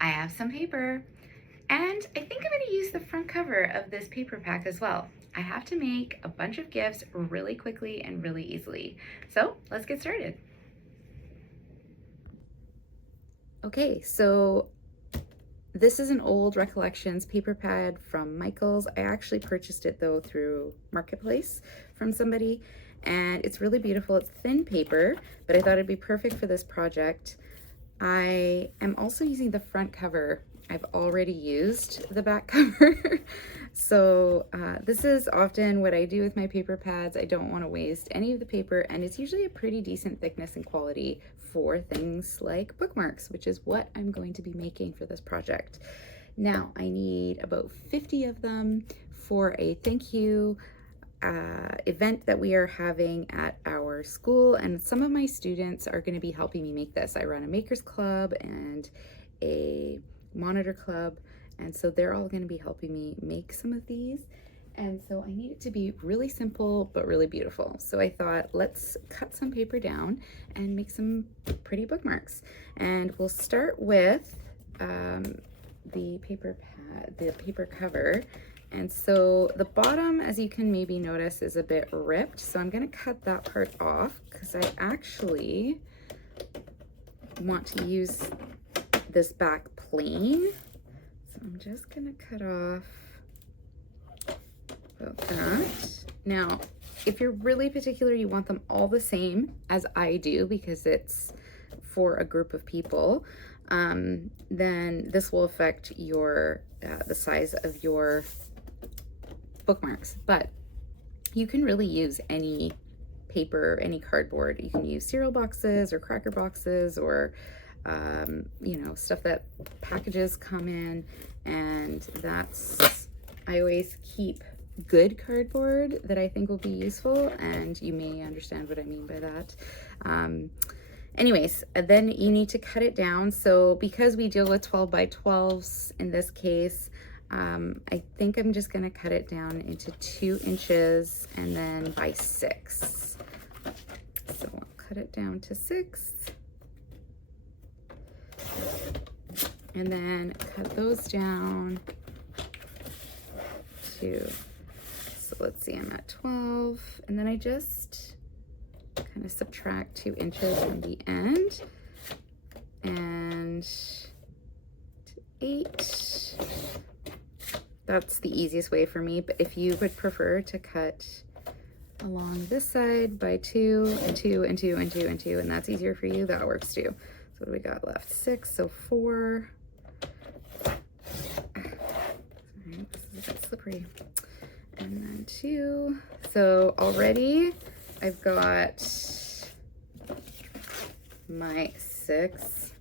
I have some paper, and I think I'm going to use the front cover of this paper pack as well. I have to make a bunch of gifts really quickly and really easily. So let's get started. Okay, so this is an old Recollections paper pad from Michael's. I actually purchased it though through Marketplace from somebody, and it's really beautiful. It's thin paper, but I thought it'd be perfect for this project. I am also using the front cover. I've already used the back cover. So this is often what I do with my paper pads. I don't want to waste any of the paper, and it's usually a pretty decent thickness and quality for things like bookmarks, which is what I'm going to be making for this project. Now I need about 50 of them for a thank you event that we are having at our school, and some of my students are going to be helping me make this. I run a makers club and a monitor club, and so they're all going to be helping me make some of these, and so I need it to be really simple but really beautiful. So I thought, let's cut some paper down and make some pretty bookmarks, and we'll start with the paper pad, the paper cover. And so the bottom, as you can maybe notice, is a bit ripped. So I'm going to cut that part off because I actually want to use this back plain. So I'm just going to cut off about that. Now, if you're really particular, you want them all the same as I do because it's for a group of people, then this will affect your the size of your bookmarks. But you can really use any paper, any cardboard. You can use cereal boxes or cracker boxes or you know, stuff that packages come in, and that's, I always keep good cardboard that I think will be useful, and you may understand what I mean by that. Anyways, then you need to cut it down. So because we deal with 12 by 12s in this case, I think I'm just going to cut it down into 2 inches and then by 6. So I'll cut it down to 6 and then cut those down to, so let's see, I'm at 12, and then I just kind of subtract 2 inches from the end and to 8. That's the easiest way for me, but if you would prefer to cut along this side by 2 and 2 and 2 and 2 and 2, and that's easier for you, that works too. So what do we got left? 6, so 4. Sorry, this is a bit slippery. And then 2. So already I've got my 6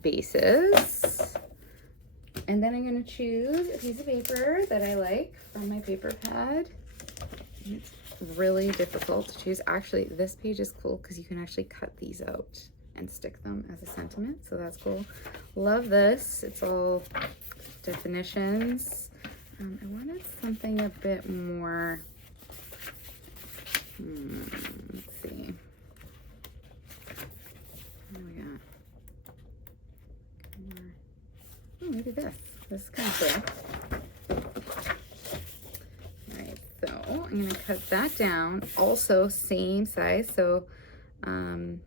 bases. And then I'm going to choose a piece of paper that I like from my paper pad. It's really difficult to choose. Actually, this page is cool because you can actually cut these out and stick them as a sentiment. So that's cool. Love this. It's all definitions. I wanted something a bit more, let's see. What do we got? Oh, maybe this. This is kind of cool. All right, so I'm going to cut that down. Also, same size. So I'm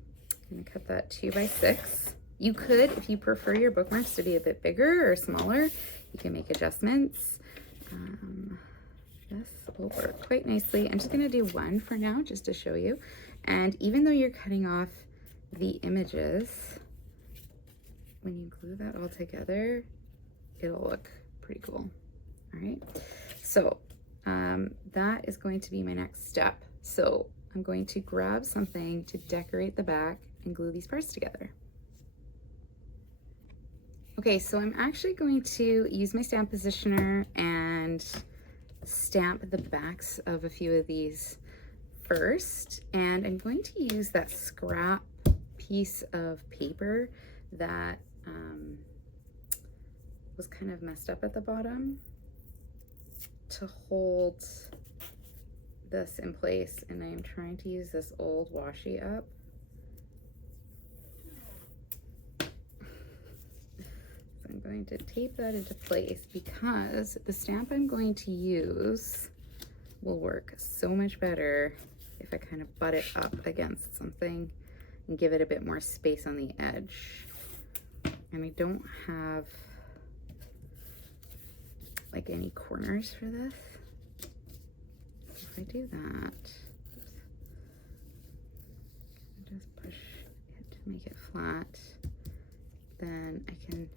going to cut that 2 by 6. You could, if you prefer your bookmarks to be a bit bigger or smaller, you can make adjustments. This will work quite nicely. I'm just going to do 1 for now just to show you. And even though you're cutting off the images, when you glue that all together, it'll look pretty cool. All right, so that is going to be my next step. So I'm going to grab something to decorate the back and glue these parts together. Okay, so I'm actually going to use my stamp positioner and stamp the backs of a few of these first, and I'm going to use that scrap piece of paper that was kind of messed up at the bottom to hold this in place, and I'm trying to use this old washi up. So I'm going to tape that into place because the stamp I'm going to use will work so much better if I kind of butt it up against something and give it a bit more space on the edge. And I don't have like any corners for this. So if I do that, just push it to make it flat, then I can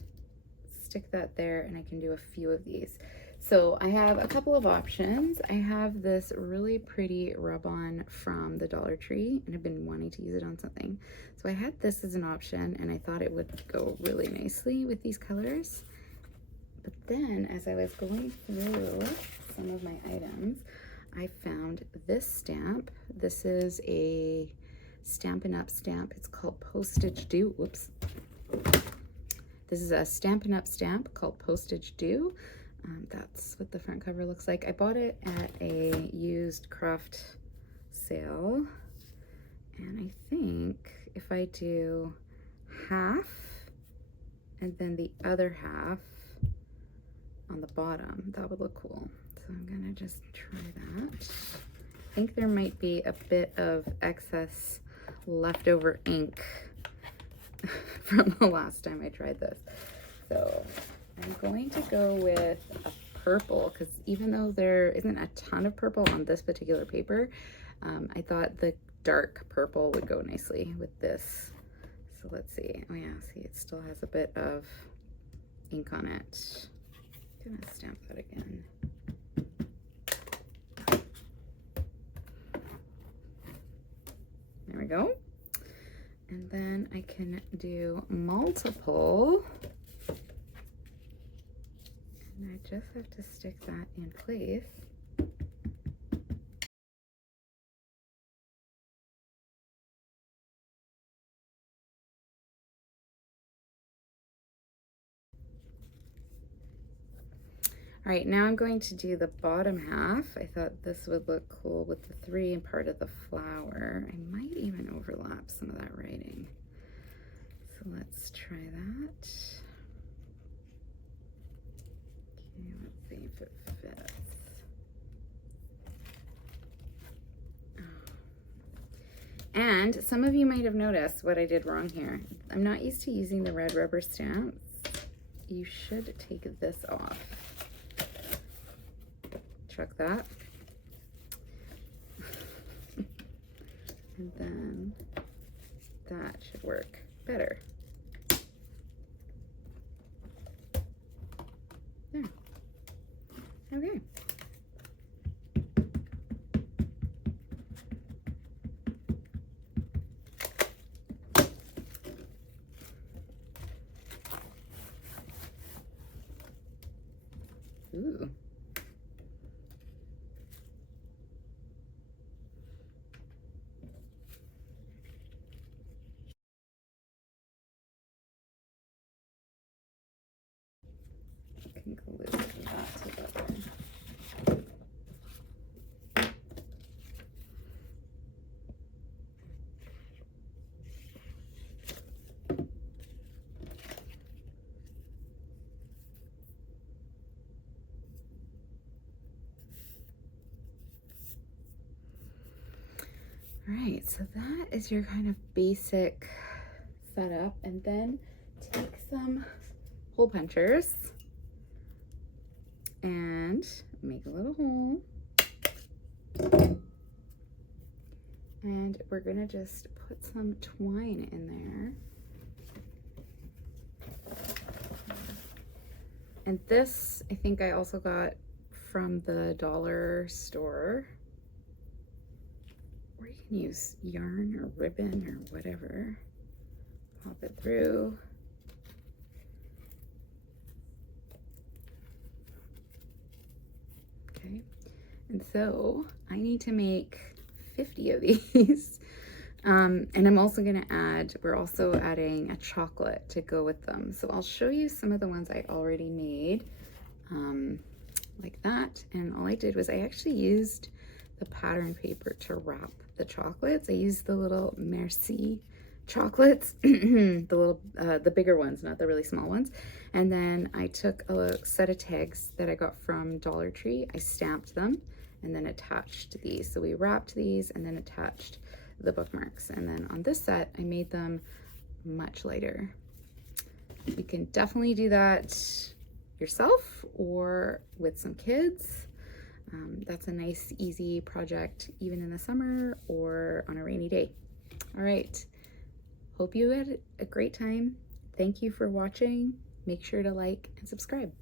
stick that there and I can do a few of these. So I have a couple of options. I have this really pretty rub-on from the Dollar Tree and I've been wanting to use it on something. So I had this as an option and I thought it would go really nicely with these colors. But then as I was going through some of my items, I found this stamp. This is a Stampin' Up stamp. It's called Postage Due. Whoops. This is a Stampin' Up stamp called Postage Due. That's what the front cover looks like. I bought it at a used craft sale. And I think if I do half and then the other half on the bottom, that would look cool. So I'm gonna just try that. I think there might be a bit of excess leftover ink from the last time I tried this. So I'm going to go with a purple because even though there isn't a ton of purple on this particular paper, I thought the dark purple would go nicely with this. So let's see. Oh yeah, see, it still has a bit of ink on it. I'm gonna stamp that again. There we go. And then I can do multiple. And I just have to stick that in place. All right, now I'm going to do the bottom half. I thought this would look cool with the 3 and part of the flower. I might even overlap some of that writing. So let's try that. Okay, let's see if it fits. And some of you might have noticed what I did wrong here. I'm not used to using the red rubber stamps. You should take this off. Chuck that. And then that should work better. There. Okay. Ooh. Can glue that together. All right, so that is your kind of basic setup, and then take some hole punchers and make a little hole. And we're gonna just put some twine in there. And this, I think I also got from the dollar store. Or you can use yarn or ribbon or whatever. Pop it through. Okay, and so I need to make 50 of these. And I'm also gonna add, we're also adding a chocolate to go with them. So I'll show you some of the ones I already made, like that. And all I did was I actually used the pattern paper to wrap the chocolates. I used the little Merci chocolates, the bigger ones, not the really small ones. And then I took a set of tags that I got from Dollar Tree. I stamped them and then attached these. So we wrapped these and then attached the bookmarks. And then on this set, I made them much lighter. You can definitely do that yourself or with some kids. That's a nice, easy project, even in the summer or on a rainy day. All right. Hope you had a great time. Thank you for watching. Make sure to like and subscribe.